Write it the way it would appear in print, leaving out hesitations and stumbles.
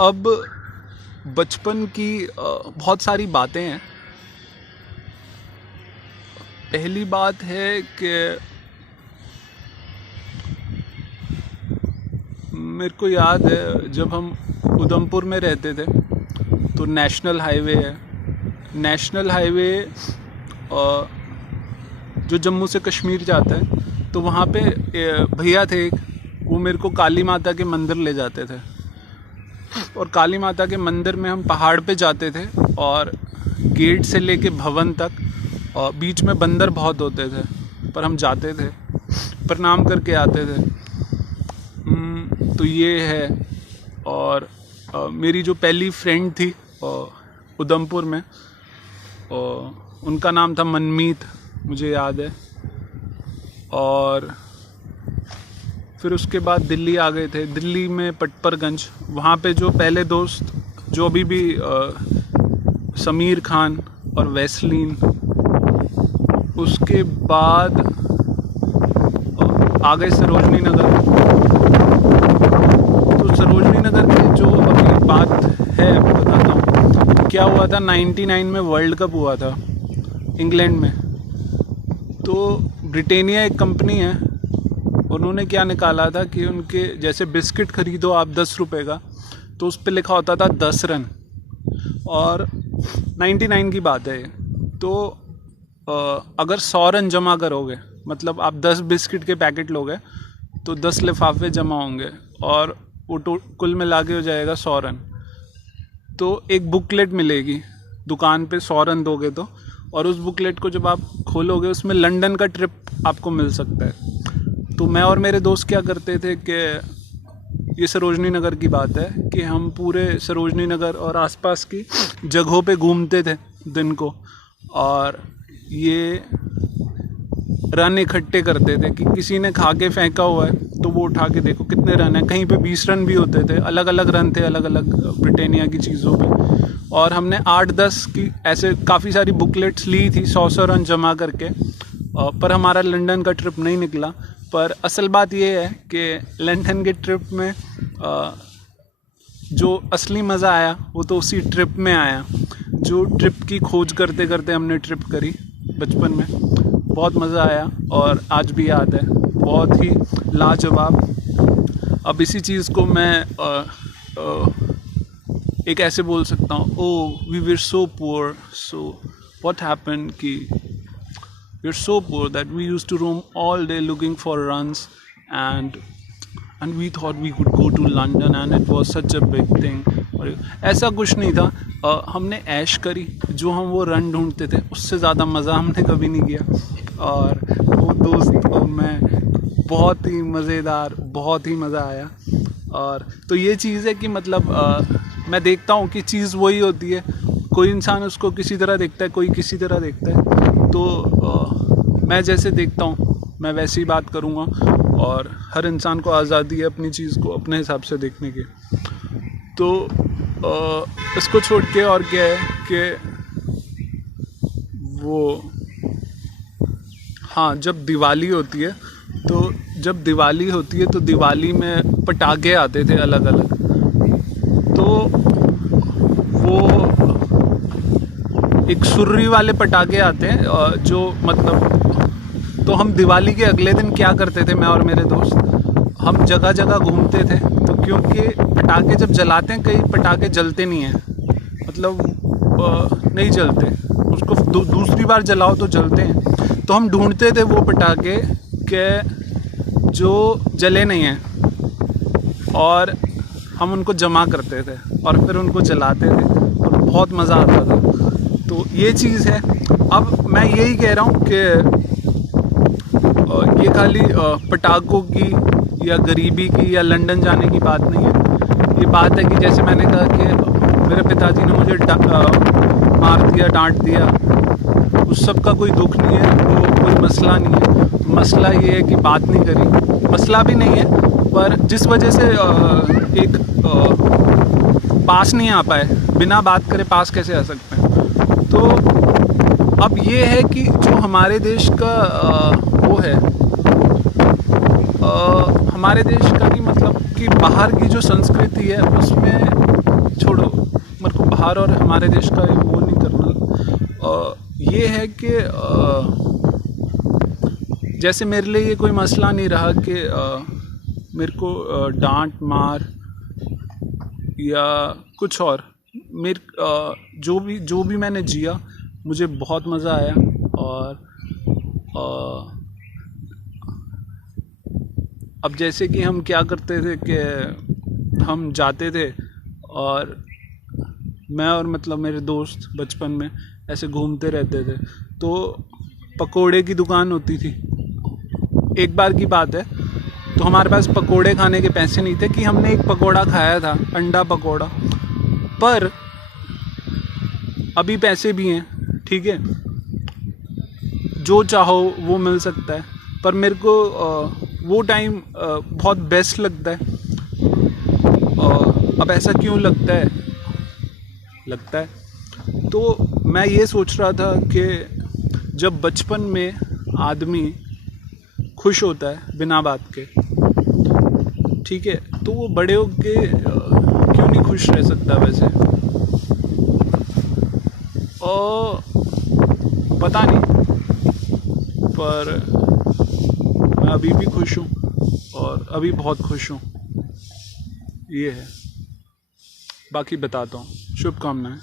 अब बचपन की बहुत सारी बातें हैं। पहली बात है कि मेरे को याद है जब हम उधमपुर में रहते थे तो नेशनल हाईवे है। नेशनल हाईवे जो जम्मू से कश्मीर जाता है, तो वहाँ पे भैया थे एक, वो मेरे को काली माता के मंदिर ले जाते थे। और काली माता के मंदिर में हम पहाड़ पे जाते थे और गेट से लेके भवन तक और बीच में बंदर बहुत होते थे, पर हम जाते थे, प्रणाम करके आते थे। तो ये है। और मेरी जो पहली फ्रेंड थी उधमपुर में, उनका नाम था मनमीत, मुझे याद है। और फिर उसके बाद दिल्ली आ गए थे। दिल्ली में पटपरगंज, वहाँ पे जो पहले दोस्त जो अभी भी समीर खान और वैसलीन। उसके बाद आ गए सरोजनी नगर। तो सरोजनी नगर की जो अभी बात है बताता हूँ। क्या हुआ था, 99 में वर्ल्ड कप हुआ था इंग्लैंड में। तो ब्रिटानिया एक कंपनी है, उन्होंने क्या निकाला था कि उनके जैसे बिस्किट खरीदो आप 10 रुपए का, तो उस पर लिखा होता था 10 रन। और 99 की बात है। तो अगर 100 रन जमा करोगे, मतलब आप 10 बिस्किट के पैकेट लोगे तो 10 लिफाफे जमा होंगे और वो कुल मिला के हो जाएगा 100 रन। तो एक बुकलेट मिलेगी दुकान पे 100 रन दोगे तो, और उस बुकलेट को जब आप खोलोगे उसमें लंदन का ट्रिप आपको मिल सकता है। तो मैं और मेरे दोस्त क्या करते थे कि ये सरोजनी नगर की बात है कि हम पूरे सरोजनी नगर और आसपास की जगहों पे घूमते थे दिन को, और ये रन इकट्ठे करते थे कि किसी ने खा के फेंका हुआ है तो वो उठा के देखो कितने रन है। कहीं पे 20 रन भी होते थे, अलग अलग रन थे अलग अलग ब्रिटानिया की चीज़ों पे। और हमने 8-10 की ऐसे काफ़ी सारी बुकलेट्स ली थी 100 रन जमा करके, पर हमारा लंदन का ट्रिप नहीं निकला। पर असल बात ये है कि लंदन के ट्रिप में जो असली मज़ा आया वो तो उसी ट्रिप में आया, जो ट्रिप की खोज करते करते हमने ट्रिप करी बचपन में। बहुत मज़ा आया और आज भी याद है, बहुत ही लाजवाब। अब इसी चीज़ को मैं एक ऐसे बोल सकता हूँ, oh we were so poor, so what happened कि we are so poor that we used to roam all day looking for runs and we thought we could go to London and it was such a big thing. और ऐसा कुछ नहीं था, हमने ऐश करी, जो हम वो रन ढूंढते थे उससे ज़्यादा मज़ा हमने कभी नहीं किया। और वो दोस्त और मैं बहुत ही मज़ेदार, बहुत ही मज़ा आया। और तो ये चीज़ है कि मतलब मैं देखता हूँ कि चीज़ वही होती है, कोई इंसान उसको किसी तरह देखता है, कोई किसी तरह देखता है। तो मैं जैसे देखता हूँ मैं वैसी बात करूँगा, और हर इंसान को आज़ादी है अपनी चीज़ को अपने हिसाब से देखने की। तो इसको छोड़ के और क्या है कि वो, हाँ, जब दिवाली होती है तो दिवाली में पटाखे आते थे अलग अलग। तो वो एक सुर्री वाले पटाखे आते हैं जो मतलब, तो हम दिवाली के अगले दिन क्या करते थे, मैं और मेरे दोस्त, हम जगह जगह घूमते थे। तो क्योंकि पटाखे जब जलाते हैं, कई पटाखे जलते नहीं हैं, मतलब नहीं जलते, उसको दूसरी बार जलाओ तो जलते हैं। तो हम ढूंढते थे वो पटाखे के जो जले नहीं हैं, और हम उनको जमा करते थे और फिर उनको जलाते थे और बहुत मज़ा आता था। तो ये चीज़ है। अब मैं यही कह रहा हूँ कि ये खाली पटाखों की या गरीबी की या लंदन जाने की बात नहीं है। ये बात है कि जैसे मैंने कहा कि मेरे पिताजी ने मुझे मार दिया, डांट दिया, उस सब का कोई दुख नहीं है, वो कोई मसला नहीं है। मसला ये है कि बात नहीं करी, मसला भी नहीं है, पर जिस वजह से एक पास नहीं आ पाए, बिना बात करे पास कैसे आ सकते हैं। तो अब ये है कि जो हमारे देश का वो है, हमारे देश का कि मतलब कि बाहर की जो संस्कृति है उसमें छोड़ो, मेरे को बाहर और हमारे देश का वो नहीं करना। ये है कि जैसे मेरे लिए ये कोई मसला नहीं रहा कि मेरे को डांट मार या कुछ और। जो भी मैंने जिया, मुझे बहुत मज़ा आया। और अब जैसे कि हम क्या करते थे कि हम जाते थे और मैं और मतलब मेरे दोस्त बचपन में ऐसे घूमते रहते थे, तो पकोड़े की दुकान होती थी। एक बार की बात है, तो हमारे पास पकोड़े खाने के पैसे नहीं थे कि हमने एक पकोड़ा खाया था, अंडा पकोड़ा। पर अभी पैसे भी हैं, ठीक है, जो चाहो वो मिल सकता है। पर मेरे को वो टाइम बहुत बेस्ट लगता है। अब ऐसा क्यों लगता है तो मैं ये सोच रहा था कि जब बचपन में आदमी खुश होता है बिना बात के, ठीक है, तो वो बड़े होके क्यों नहीं खुश रह सकता वैसे। और पता नहीं, पर मैं अभी भी खुश हूँ और अभी बहुत खुश हूँ। ये है, बाकी बताता हूँ। शुभकामनाएं।